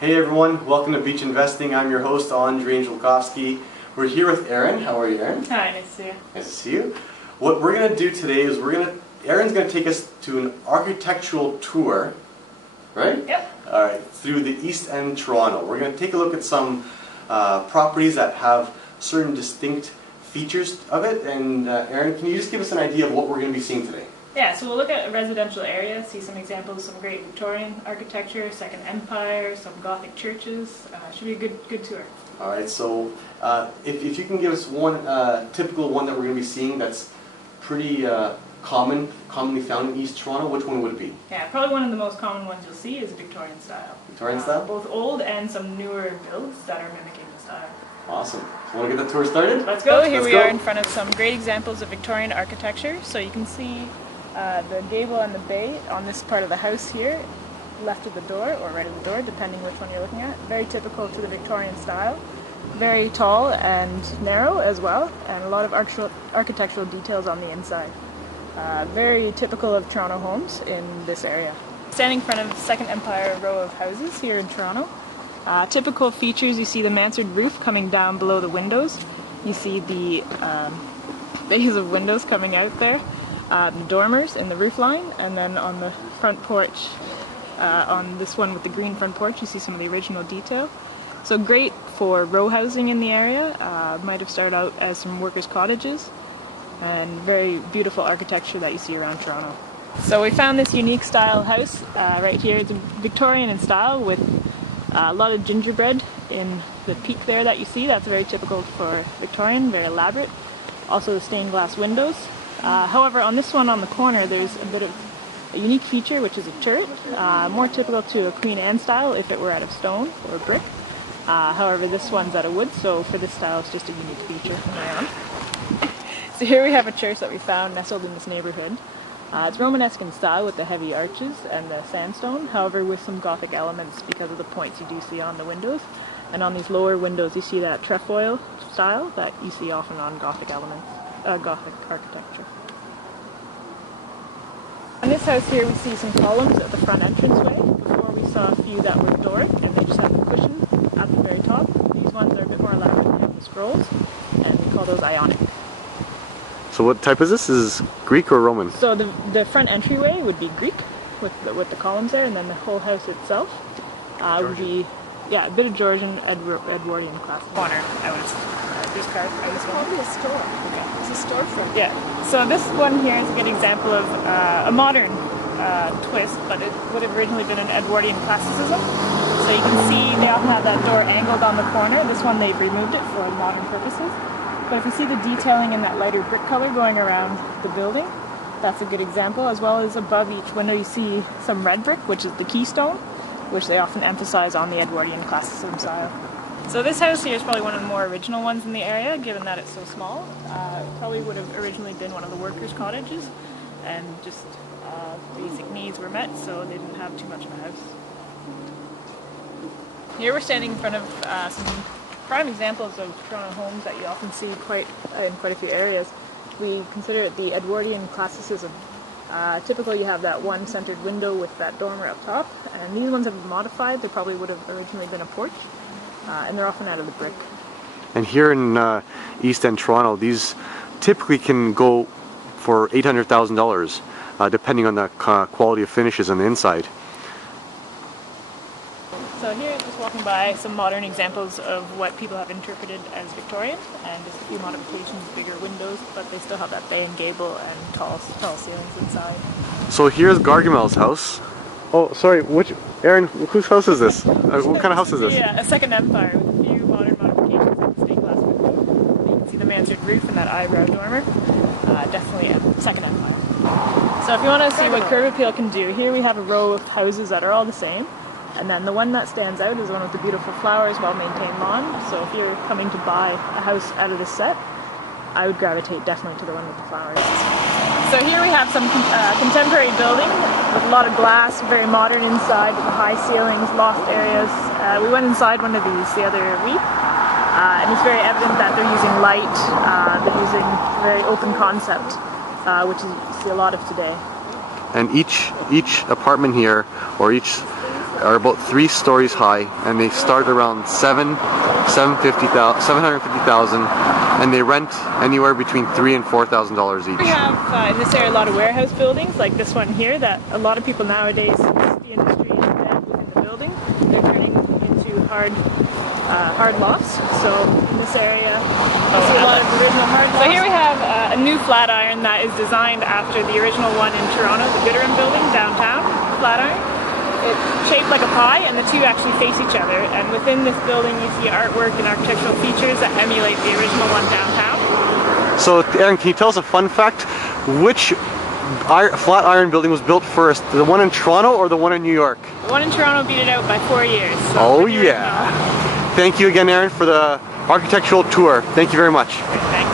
Hey everyone, welcome to Beach Investing. I'm your host, Andrzej Angelkowski. We're here with Erin. How are you, Erin? Hi, nice to see you. Nice to see you. What we're going to do today is Erin's going to take us to an architectural tour, right? Yep. Alright, through the East End, Toronto. We're going to take a look at some properties that have certain distinct features of it. And Erin, can you just give us an idea of what we're going to be seeing today? Yeah, so we'll look at a residential area, see some examples of some great Victorian architecture, Second Empire, some Gothic churches. Should be a good tour. Alright, so if you can give us one typical one that we're going to be seeing that's pretty commonly found in East Toronto, which one would it be? Yeah, probably one of the most common ones you'll see is Victorian style. Victorian style? Both old and some newer builds that are mimicking the style. Awesome. So want to get that tour started? Let's go. Here we are in front of some great examples of Victorian architecture. So you can see the gable and the bay on this part of the house here, left of the door or right of the door, depending which one you're looking at. Very typical to the Victorian style. Very tall and narrow as well, and a lot of architectural details on the inside. Very typical of Toronto homes in this area. Standing in front of Second Empire row of houses here in Toronto. Typical features, you see the mansard roof coming down below the windows. You see the bays of windows coming out there. The dormers in the roof line, and then on the front porch, on this one with the green front porch, you see some of the original detail. So great for row housing in the area. Might have started out as some workers' cottages, and very beautiful architecture that you see around Toronto. So we found this unique style house right here. It's Victorian in style with a lot of gingerbread in the peak there that you see. That's very typical for Victorian, very elaborate. Also the stained glass windows. However, on this one on the corner, there's a bit of a unique feature, which is a turret, more typical to a Queen Anne style if it were out of stone or brick. However, this one's out of wood, so for this style, it's just a unique feature. So here we have a church that we found nestled in this neighborhood. It's Romanesque in style with the heavy arches and the sandstone, however with some Gothic elements because of the points you do see on the windows. And on these lower windows, you see that trefoil style that you see often on Gothic elements. Gothic architecture. On this house here we see some columns at the front entranceway. Before we saw a few that were Doric and they just have the cushion at the very top. These ones are a bit more elaborate and have the scrolls, and we call those Ionic. So what type is this? Is Greek or Roman? So the front entryway would be Greek with the columns there, and then the whole house itself would be a bit of Georgian Edwardian class. Corner, I would describe. It's probably a store. Okay. It's a storefront. Yeah. So this one here is a good example of a modern twist, but it would have originally been an Edwardian classicism. So you can see they often have that door angled on the corner. This one they've removed it for modern purposes. But if you see the detailing in that lighter brick color going around the building, that's a good example. As well as above each window you see some red brick, which is the keystone, which they often emphasize on the Edwardian classicism style. So this house here is probably one of the more original ones in the area, given that it's so small. It probably would have originally been one of the workers' cottages, and just basic needs were met, so they didn't have too much of a house. Here we're standing in front of some prime examples of Toronto homes that you often see in quite a few areas. We consider it the Edwardian classicism. Typically you have that one centered window with that dormer up top, and these ones have been modified. They probably would have originally been a porch, and they're often out of the brick. And here in East End, Toronto, these typically can go for $800,000, depending on the quality of finishes on the inside. So here, just walking by some modern examples of what people have interpreted as Victorian, and just a few modifications, bigger windows, but they still have that bay and gable and tall ceilings inside. So here's Gargamel's house. Oh, sorry, Erin, whose house is this? What kind of house is this? Yeah, a Second Empire with a few modern modifications like the stained glass window. You can see the mansard roof and that eyebrow dormer. Definitely a Second Empire. So if you want to see what curb appeal can do, here we have a row of houses that are all the same. And then the one that stands out is the one with the beautiful flowers, well-maintained lawn. So if you're coming to buy a house out of this set, I would gravitate definitely to the one with the flowers. So here we have some contemporary building with a lot of glass, very modern inside with the high ceilings, loft areas. We went inside one of these the other week, and it's very evident that they're using light, they're using a very open concept, which you see a lot of today. And each apartment here, or each are about 3 stories high, and they start around 750,000, and they rent anywhere between $3,000 and $4,000 each. We have in this area a lot of warehouse buildings, like this one here, that a lot of people nowadays, since the industry is dead within the building, they're turning into hard lofts. So in this area, you see a lot of original hard lofts. So here we have a new flat iron that is designed after the original one in Toronto, the Edwardian building downtown, flat iron. It's shaped like a pie, and the two actually face each other. And within this building, you see artwork and architectural features that emulate the original one downtown. So, Erin, can you tell us a fun fact? Which flat iron building was built first? The one in Toronto or the one in New York? The one in Toronto beat it out by 4 years. So oh yeah! Thank you again, Erin, for the architectural tour. Thank you very much. Thank you.